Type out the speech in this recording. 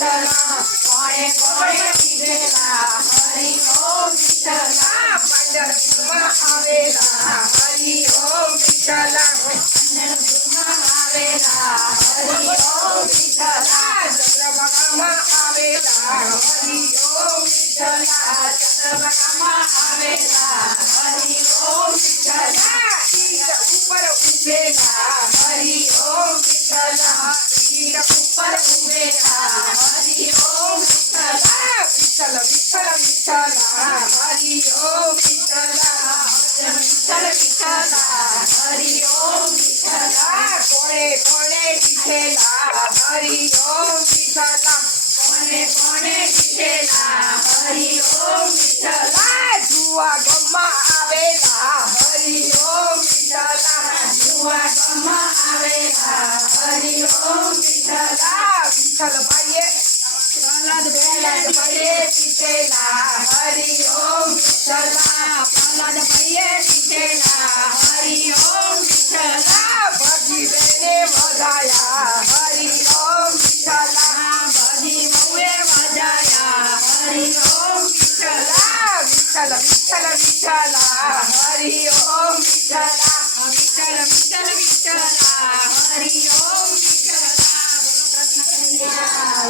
વિઠ્ઠલા કોણે કોણે કીધેલા હરિ ઓમ વિઠ્ઠલા પંઢરપુરમાં આવેલા હરિ ઓમ વિઠ્ઠલા પંઢરપુરમાં આવેલા હરિ ઓમ વિઠ્ઠલા ચંદ્રભાગામાં આવેલા હરિ ઓમ વિઠ્ઠલા ચંદ્રભાગામાં આવેલા હરિ ઓમ વિઠ્ઠલા ઈટ ઉપર ઉભેલા હરિ ઓમ વિઠ્ઠલા ઈટ ઉપર ઉભેલા હરિ ઓમ વિઠ્ઠલા વિઠ્ઠલ વિઠ્ઠલ વિઠ્ઠલા હરિ ઓમ વિઠ્ઠલા વિઠ્ઠલ વિઠ્ઠલા હરિ ઓમ વિઠ્ઠલા કોણે કોણે લીધેલા હરિ ઓમ વિઠ્ઠલા કોણે કોણે લીધેલા હરિ ઓમ વિઠ્ઠલા જુવા ગામમાં આવેલા હરિ ઓમ વિઠ્ઠલા જુવા ગામમાં આવેલા હરિ ઓમ વિઠ્ઠલા વિઠ્ઠલભાઈએ પ્રહલાદભાઈએ લીધેલા હરિ ઓમ વિઠ્ઠલા પ્રહલાદભાઈએ લીધેલા હરિ ઓમ વિઠ્ઠલા ભગીબેને વધાયા હરિ ઓમ વિઠ્ઠલા ભગી બહુએ વધાયા હરિ ઓમ વિઠ્ઠલા વિઠ્ઠલ વિઠ્ઠલ વિઠ્ઠલા હરિ ઓમ વિઠ્ઠલા વિઠ્ઠલ વિઠ્ઠલ વિઠ્ઠલા હરિ ઓમ વિઠ્ઠલા બોલો કૃષ્ણ કનૈયા